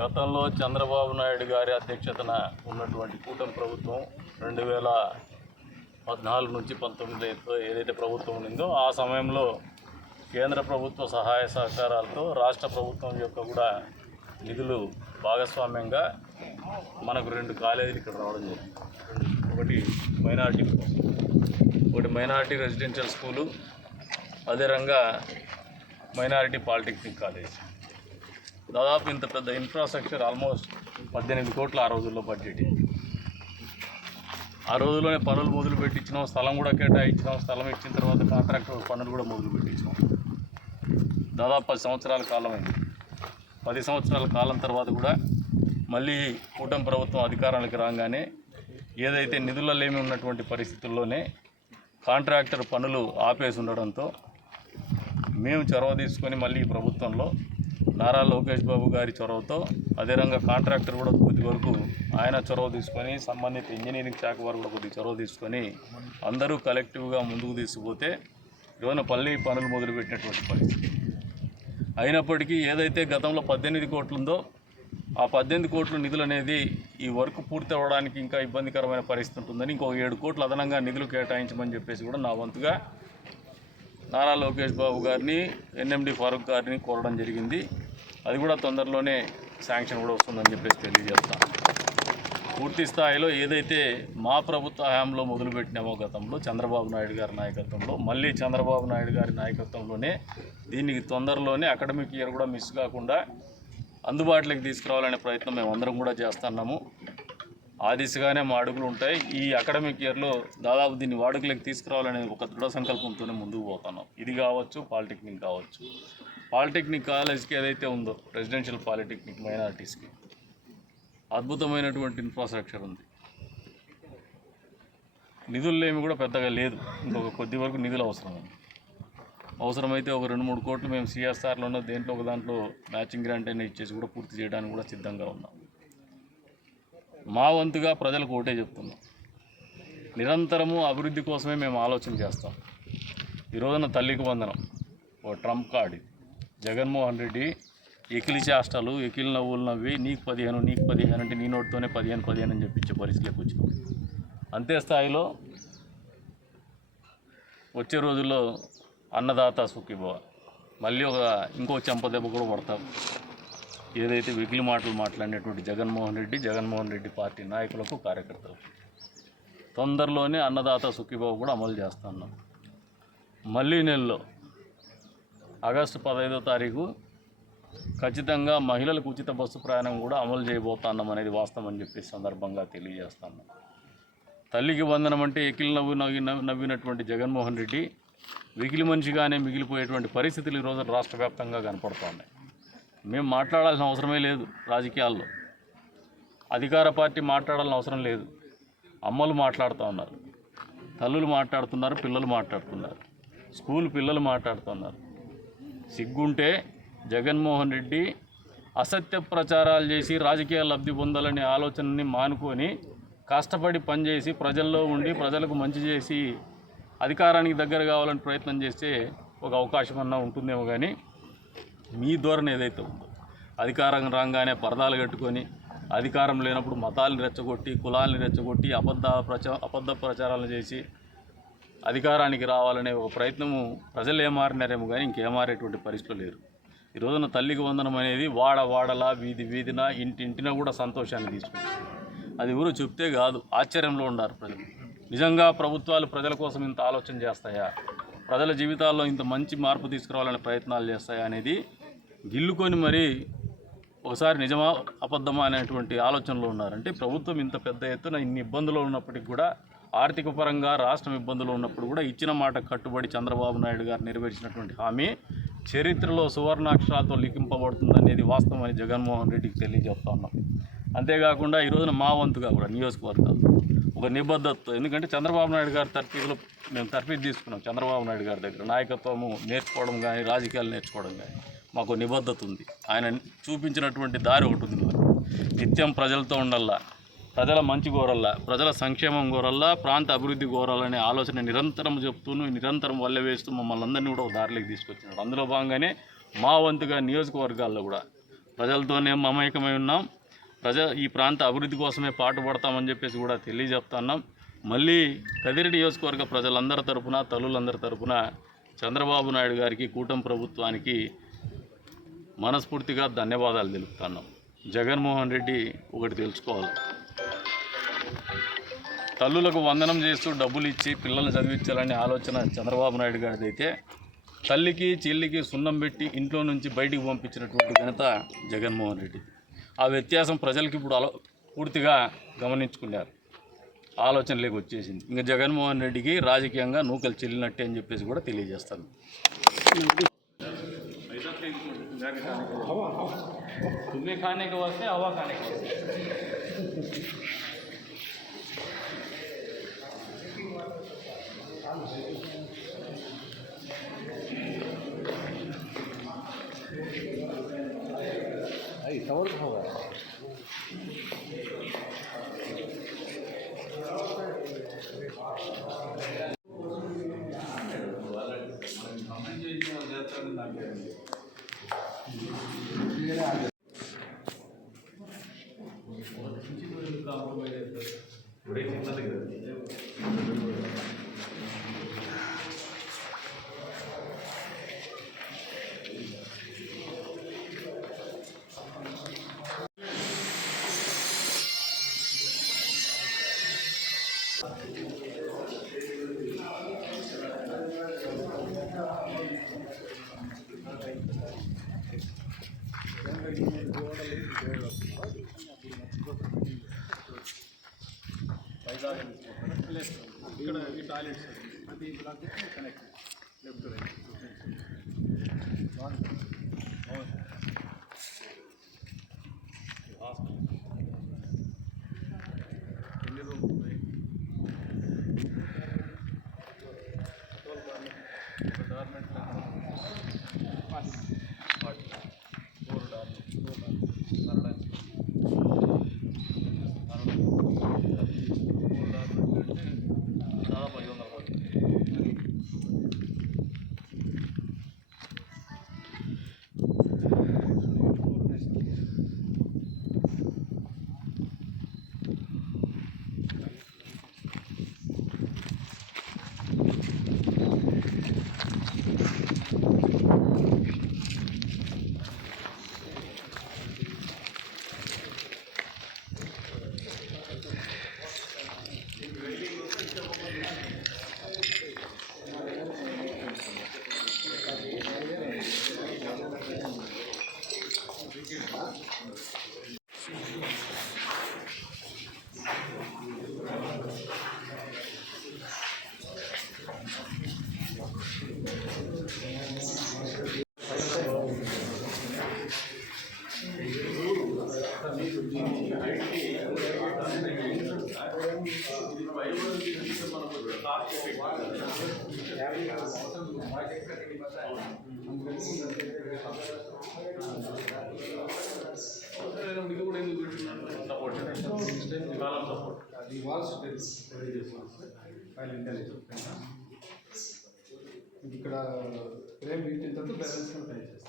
గతంలో చంద్రబాబు నాయుడు గారి అధ్యక్షతన ఉన్నటువంటి కూటమి ప్రభుత్వం రెండు వేల పద్నాలుగు నుంచి పంతొమ్మిది ఏదైతే ప్రభుత్వం ఉండిందో ఆ సమయంలో కేంద్ర ప్రభుత్వ సహాయ సహకారాలతో రాష్ట్ర ప్రభుత్వం యొక్క కూడా నిధులు భాగస్వామ్యంగా మనకు రెండు కాలేజీలు ఇక్కడ రావడం జరిగింది. ఒకటి మైనార్టీ ఒకటి మైనార్టీ రెసిడెన్షియల్ స్కూలు అదే రంగా మైనారిటీ పాలిటెక్నిక్ కాలేజ్. దాదాపు ఇంత పెద్ద ఇన్ఫ్రాస్ట్రక్చర్ ఆల్మోస్ట్ పద్దెనిమిది కోట్ల ఆ రోజుల్లో బడ్జెట్ ఆ రోజుల్లోనే పనులు మొదలు పెట్టించినాం స్థలం కూడా కేటాయించినాం స్థలం ఇచ్చిన తర్వాత కాంట్రాక్టర్ పనులు కూడా మొదలు పెట్టించినాం దాదాపు పది సంవత్సరాల కాలం అయింది పది సంవత్సరాల కాలం తర్వాత కూడా మళ్ళీ కూటమి ప్రభుత్వం అధికారానికి రాగానే ఏదైతే నిధులలేమి ఉన్నటువంటి పరిస్థితుల్లోనే కాంట్రాక్టర్ పనులు ఆపేసి ఉండడంతో మేము చొరవ తీసుకొని మళ్ళీ ఈ ప్రభుత్వంలో నారా లోకేష్ బాబు గారి చొరవతో అదే కాంట్రాక్టర్ కూడా కొద్ది వరకు ఆయన చొరవ తీసుకొని సంబంధిత ఇంజనీరింగ్ శాఖ వారు కూడా కొద్ది చొరవ తీసుకొని అందరూ కలెక్టివ్గా ముందుకు తీసుకుపోతే ఈరోజు పల్లి పనులు మొదలుపెట్టినటువంటి పరిస్థితి. అయినప్పటికీ ఏదైతే గతంలో పద్దెనిమిది కోట్లు ఉందో ఆ పద్దెనిమిది కోట్ల నిధులు అనేది ఈ వర్క్ పూర్తి అవ్వడానికి ఇంకా ఇబ్బందికరమైన పరిస్థితి ఉంటుందని ఇంకో ఏడు కోట్లు అదనంగా నిధులు కేటాయించమని చెప్పేసి కూడా నా వంతుగా నారా లోకేష్ బాబు గారిని ఎన్ఎండి ఫారూక్ గారిని కోరడం జరిగింది. అది కూడా తొందరలోనే శాంక్షన్ కూడా వస్తుందని చెప్పేసి తెలియజేస్తాను పూర్తి స్థాయిలో ఏదైతే మా ప్రభుత్వ హయాంలో మొదలుపెట్టినామో గతంలో చంద్రబాబు నాయుడు గారి నాయకత్వంలో మళ్ళీ చంద్రబాబు నాయుడు గారి నాయకత్వంలోనే దీనికి తొందరలోనే అకాడమిక్ ఇయర్ కూడా మిస్ కాకుండా అందుబాటులోకి తీసుకురావాలనే ప్రయత్నం మేము అందరం కూడా చేస్తున్నాము. ఆ దిశగానే మా అడుగులు ఉంటాయి. ఈ అకాడమిక్ ఇయర్లో దాదాపు దీన్ని వాడుకలకు తీసుకురావాలనే ఒక దృఢ సంకల్పంతోనే ముందుకు పోతున్నాం. ఇది కావచ్చు పాలిటెక్నిక్ కావచ్చు పాలిటెక్నిక్ కాలేజ్కి ఏదైతే ఉందో రెసిడెన్షియల్ పాలిటెక్నిక్ మైనారిటీస్కి అద్భుతమైనటువంటి ఇన్ఫ్రాస్ట్రక్చర్ ఉంది. నిధులేమి కూడా పెద్దగా లేదు. ఇంకొక కొద్ది వరకు నిధులు అవసరం ఉంది. అవసరమైతే ఒక రెండు మూడు కోట్లు మేము సిఎస్ఆర్లోనో దేంట్లో ఒక దాంట్లో మ్యాచింగ్ గ్రాంట్ అయినా ఇచ్చేసి కూడా పూర్తి చేయడానికి కూడా సిద్ధంగా ఉన్నాం. మా వంతుగా ప్రజలకు ఒకటే చెప్తున్నాం. నిరంతరము అభివృద్ధి కోసమే మేము ఆలోచన చేస్తాం. ఈ రోజున తల్లికి వందనం. ఓ ట్రంప్ కార్డ్ ఇది జగన్మోహన్ రెడ్డి ఎకిలి చేష్టలు ఎకిలి నవ్వులు నవ్వి నీకు పదిహేను నీకు పదిహేను అంటే నీ నోటితోనే పదిహేను పదిహేను అని చెప్పించే పరిస్థితిలోకి వచ్చినాం. అంతే స్థాయిలో వచ్చే రోజుల్లో అన్నదాత సుఖీభవ. మళ్ళీ ఒక ఇంకో చెంపదెబ్బ కూడా పడతాం ఏదైతే వెకిలి మాటలు మాట్లాడినటువంటి జగన్మోహన్ రెడ్డి జగన్మోహన్ రెడ్డి పార్టీ నాయకులకు కార్యకర్తలకు తొందరలోనే అన్నదాత సుఖీభావ కూడా అమలు చేస్తున్నాం మళ్ళీ నెలలో ఆగస్టు పదహైదో తారీఖు ఖచ్చితంగా మహిళలకు ఉచిత బస్సు ప్రయాణం కూడా అమలు చేయబోతున్నాం అనేది వాస్తవం అని చెప్పి సందర్భంగా తెలియజేస్తున్నాం తల్లికి వందనం అంటే ఎకిలి నవ్వు నవ్వి నవ్వినటువంటి జగన్మోహన్ రెడ్డి వెకిలి మనిషిగానే మిగిలిపోయేటువంటి పరిస్థితులు ఈరోజు రాష్ట్ర వ్యాప్తంగా కనపడుతున్నాయి మేము మాట్లాడాల్సిన అవసరమే లేదు రాజకీయాల్లో. అధికార పార్టీ మాట్లాడాల్సిన అవసరం లేదు. అమ్మలు మాట్లాడుతూ ఉన్నారు. తల్లులు మాట్లాడుతున్నారు పిల్లలు మాట్లాడుతున్నారు. స్కూల్ పిల్లలు మాట్లాడుతున్నారు. సిగ్గుంటే జగన్మోహన్ రెడ్డి అసత్య ప్రచారాలు చేసి రాజకీయ లబ్ధి పొందాలనే ఆలోచనని మానుకొని కష్టపడి పనిచేసి ప్రజల్లో ఉండి ప్రజలకు మంచి చేసి అధికారానికి దగ్గర కావాలని ప్రయత్నం చేస్తే ఒక అవకాశం అన్నా ఉంటుందేమో కానీ మీ ధోరణి ఏదైతే ఉందో అధికారం రాగానే పరదాలు కట్టుకొని అధికారం లేనప్పుడు మతాలను రెచ్చగొట్టి కులాలను రెచ్చగొట్టి అబద్ధ ప్రచ అబద్ధ ప్రచారాలు చేసి అధికారానికి రావాలనే ఒక ప్రయత్నము ప్రజలు ఏమారినారేమో కానీ ఇంకేమారేటువంటి పరిస్థితులు లేరు. ఈ రోజున తల్లికి వందనం అనేది వాడ వాడలా వీధి వీధిన ఇంటింటిన కూడా సంతోషాన్ని తీసుకుంటుంది అది ఎవరు చెప్తే కాదు ఆశ్చర్యంలో ఉన్నారు ప్రజలు. నిజంగా ప్రభుత్వాలు ప్రజల కోసం ఇంత ఆలోచన చేస్తాయా? ప్రజల జీవితాల్లో ఇంత మంచి మార్పు తీసుకురావాలనే ప్రయత్నాలు చేస్తాయా అనేది గిల్లుకొని మరీ ఒకసారి నిజమా అబద్ధమా అనేటువంటి ఆలోచనలో ఉన్నారంటే ప్రభుత్వం ఇంత పెద్ద ఎత్తున ఇన్ని ఇబ్బందులు ఉన్నప్పటికీ కూడా ఆర్థిక పరంగా రాష్ట్రం ఇబ్బందులు ఉన్నప్పుడు కూడా ఇచ్చిన మాట కట్టుబడి చంద్రబాబు నాయుడు గారు నెరవేర్చినటువంటి హామీ చరిత్రలో సువర్ణాక్షరాలతో లిఖింపబడుతుందనేది వాస్తవం అని జగన్మోహన్ రెడ్డికి తెలియజేస్తా ఉన్నాం. అంతేకాకుండా ఈ రోజున మా వంతుగా కూడా నియోజకవర్గాలు ఒక నిబద్ధతతో ఎందుకంటే చంద్రబాబు నాయుడు గారి తర్ఫీదులో మేము తర్ఫీదు తీసుకున్నాం. చంద్రబాబు నాయుడు గారి దగ్గర నాయకత్వము నేర్చుకోవడం కానీ రాజకీయాలు నేర్చుకోవడం కానీ మాకు నిబద్ధత ఉంది. ఆయన చూపించినటువంటి దారి ఒకటి ఉంది నిత్యం ప్రజలతో ఉండల్లా ప్రజల మంచి కోరల్లా ప్రజల సంక్షేమం కోరల్లా ప్రాంత అభివృద్ధి కోరాలనే ఆలోచన నిరంతరం చెప్తూను నిరంతరం వల్ల వేస్తూ మమ్మల్ని అందరినీ కూడా ఒక దారిలోకి తీసుకొచ్చినాడు అందులో భాగంగానే మా వంతుగా నియోజకవర్గాల్లో కూడా ప్రజలతోనే మమేకమై ఉన్నాం. ప్రజ ఈ ప్రాంత అభివృద్ధి కోసమే పాటుపడతామని చెప్పేసి కూడా తెలియజెప్తున్నాం మళ్ళీ కదిరి నియోజకవర్గ ప్రజలందరి తరపున తల్లులందరి తరపున చంద్రబాబు నాయుడు గారికి కూటమి ప్రభుత్వానికి మనస్ఫూర్తిగా ధన్యవాదాలు తెలుపుతున్నాం. జగన్మోహన్ రెడ్డి ఒకటి తెలుసుకోవాలి. తల్లులకు వందనం చేస్తూ డబ్బులు ఇచ్చి పిల్లల్ని చదివించాలనే ఆలోచన చంద్రబాబు నాయుడు గారిది అయితే తల్లికి చెల్లికి సున్నం పెట్టి ఇంట్లో నుంచి బయటికి పంపించినటువంటి ఘనత జగన్మోహన్ రెడ్డి ఆ వ్యత్యాసం ప్రజలకి ఇప్పుడు అల పూర్తిగా గమనించుకున్నారు ఆలోచనలోకి వచ్చేసింది ఇంకా జగన్మోహన్ రెడ్డికి రాజకీయంగా నూకలు చెల్లినట్టే అని చెప్పేసి కూడా తెలియజేస్తాను तुम्हें खाने के वास्ते हवा खाने के वास्ते 倒れた方がいい。ఇప్పుడు ఏం తిన్నది కదా ఇక్కడ ఈ toilets block connect left right బాగుంది అది వాల్స్ రెడీ చేస్తున్నాం సార్ ఫైల్ ఇంటెలిజెన్స్ పైన ఇక్కడ ఫ్రేమ్ ఇచ్చిన తర్వాత బ్యాలెన్స్ కూడా పే చేస్తాం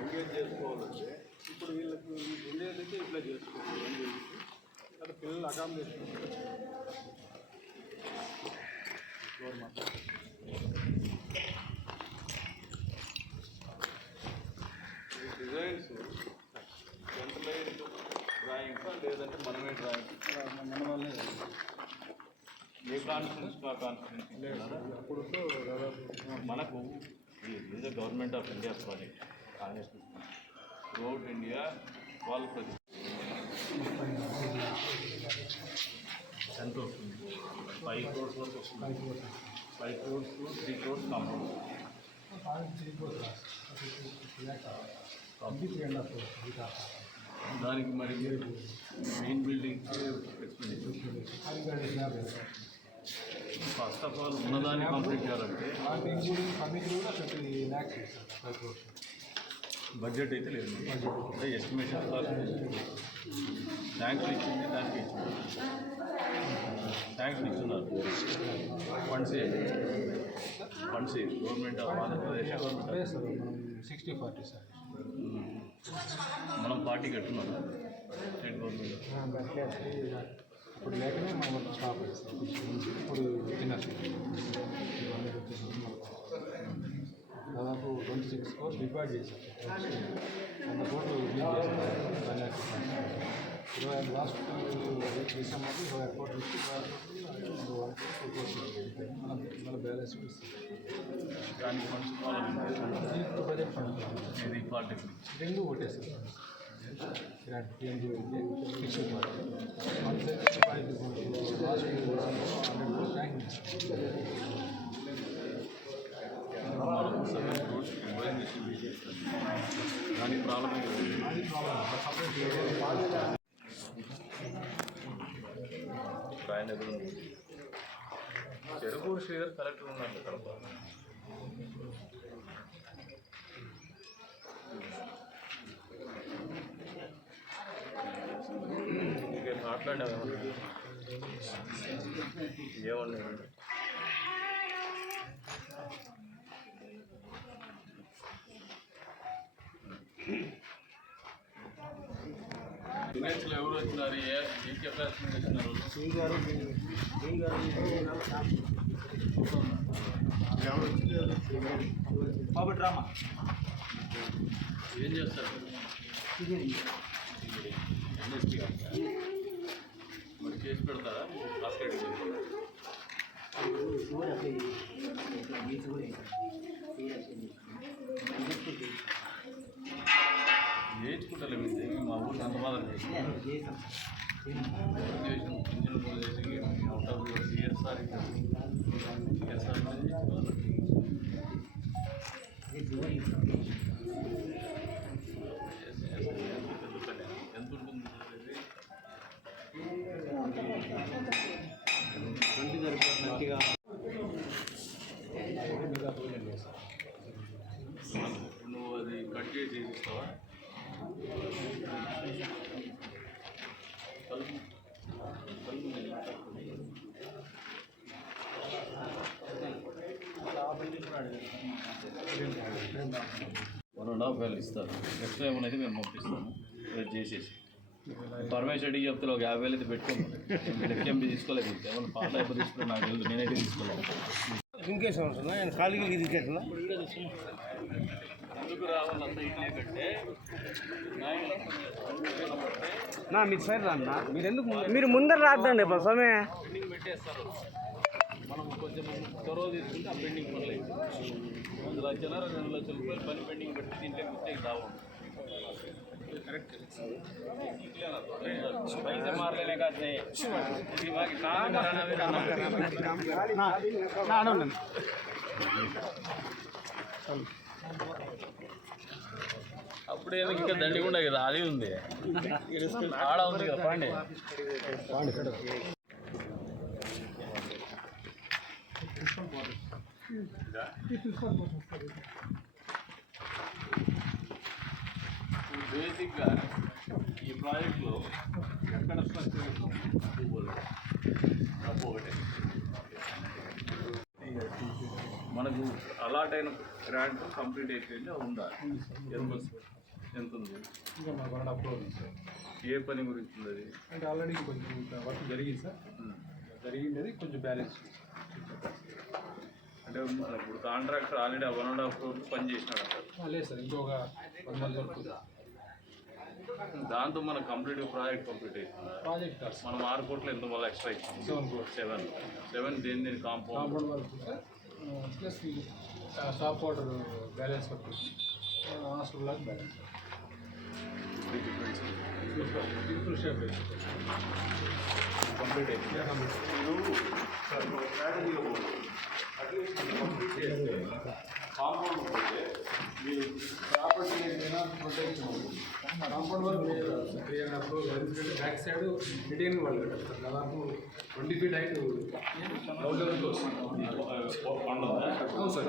ఎంగేజ్ చేసుకోవాలంటే ఇప్పుడు వీళ్ళకి ఈ గుండె డిజైన్స్ సెంట్రలైజ్డ్ డ్రాయింగ్స్ లేదంటే మనమే డ్రాయింగ్ మన వాళ్ళే ఏ కాన్ఫిడెన్స్ ఆ కాన్ఫిడెన్స్ అప్పుడు మనకు ఇది government of India project Congress throughout India వాళ్ళు ప్రతి ఎంత వస్తుంది? ఫైవ్ క్రోర్స్ వరకు వస్తుంది. Five crores three crores compound దానికి మరి main building first of all ఉన్నదాన్ని కంప్లీట్ చేయాలంటే బడ్జెట్ అయితే లేదు. అంటే ఎస్టిమేషన్ ట్యాంక్స్ ఇచ్చింది దానికి ఇచ్చింది ట్యాంక్స్ ఇస్తున్నారు funds funds government of Andhra Pradesh government అదే సార్ మనం సిక్స్టీ ఫార్టీ సార్ మనం పార్టీ కట్టున్నాం స్టేట్ గవర్నమెంట్ ఇప్పుడు లేకనే మన స్టాప్ ఇప్పుడు విన్నర్ దాదాపు ట్వంటీ సిక్స్ కోర్స్ డిపాజిట్ చేశారు వంద కోట్లు ఇరవై ఐదు లాస్ట్ డిసెంబర్కి ఇరవై ఐదు కోట్లు ఇచ్చి మన మన బ్యాలెన్స్ దానికి ఫండ్స్ బడ్జెట్ ఫండ్ రెండు ఒకటేస్తారు grant PMG fixed one five last hundred crores tank మనకు సెవెన్ క్రోర్స్ ప్రాబ్లం ఆయన ఉంది. చెరుకూరు శ్రీధర్ కలెక్టర్ ఉన్నాడు కడప ఇక ఏమన్నా విలేజ్లో ఎవరు వచ్చినారు? ఏ ఏం చెప్పాల్సింది వచ్చినారు? బాబు డ్రామా. ఏం చేస్తారు? ఎన్ఎస్పీ మరి చేసి పెడతారా? బాస్కెట్ నేర్చుకుంటారు ఊరికి మా ఊరు అంత మాత్రం చేసి చేసి CSR CSR one and half వేలు ఇస్తారు. నెక్స్ట్ టైం అనేది మేము పంపిస్తాము. రేపు చేసేసి. పరమేశ్వర రెడ్డి చెప్తే ఒక యాభై వేలు అయితే పెట్టుకోండి. లెక్కేం తీసుకోలేదు ఏమైనా పాట అయిపోయి తీసుకున్నా నాకు తెలియదు. నేనైతే తీసుకోలేదు. ఇంకే సంవత్సరం ఆయన ఖాళీగా తీసుకెళ్తున్నా ఎందుకు రావాలంతా నా మీరు సరే రాన్నా మీరు ఎందుకు మీరు ముందర రాద్దండి స్వామి. పెండింగ్ పెట్టేస్తారు మనం కొంచెం చొరవ తీసుకుంటే ఆ పెండింగ్ పనులు అయిపోతాయి. వంద లక్షల రెండు లక్షల రూపాయలు పని పెండింగ్ పెట్టి దీంట్లో మిస్టేక్ రావు पैसे मारलेले का नाही बाकी काम అప్పుడే ఇంకా దండిగుండ కదా అది ఉంది ఆడ ఉంది కదా పాండే బేసిక్గా ఈ ప్రాజెక్ట్లో ఎక్కడ స్ట్రక్చర్ డబ్బు ఒకటే. మనకు అలాట్ అయిన గ్రాంట్ కంప్లీట్ అయిపోయింది అది ఉండాలి. ఎంత ఉంది? ఇంకా మా వన్ అప్లో ఉంది సార్. ఏ పని గురించి ఉంది అది? అంటే ఆల్రెడీ కొంచెం వర్క్ జరిగింది సార్. జరిగింది కొంచెం బ్యాలెన్స్. అంటే ఇప్పుడు contractor already one and half crore పని చేసినాడు లేదు సార్ ఇంకొక వన్ మంత్ వరకు దాంతో మన కంప్లీట్ ప్రాజెక్ట్ కంప్లీట్ అవుతుంది ప్రాజెక్ట్ మనం ఆరు కోట్లు ఎంత మళ్ళీ ఎక్స్ట్రా ఇచ్చింది సెవెన్ క్రోర్స్ సెవెన్. సెవెన్ దేని దేని compound? Compound work plus stop water balance work hostel లాగా బ్యాలెన్స్. కంప్లీట్ అయిపోయింది కాంపౌండ్ పోతే మీరు ప్రాపర్టీ ఏదైనా protect compound work three and half ఎందుకంటే బ్యాక్ సైడ్ రిటైన్ వాళ్ళు కట్టారు దాదాపు ట్వంటీ ఫీట్ హైట్ అవును సార్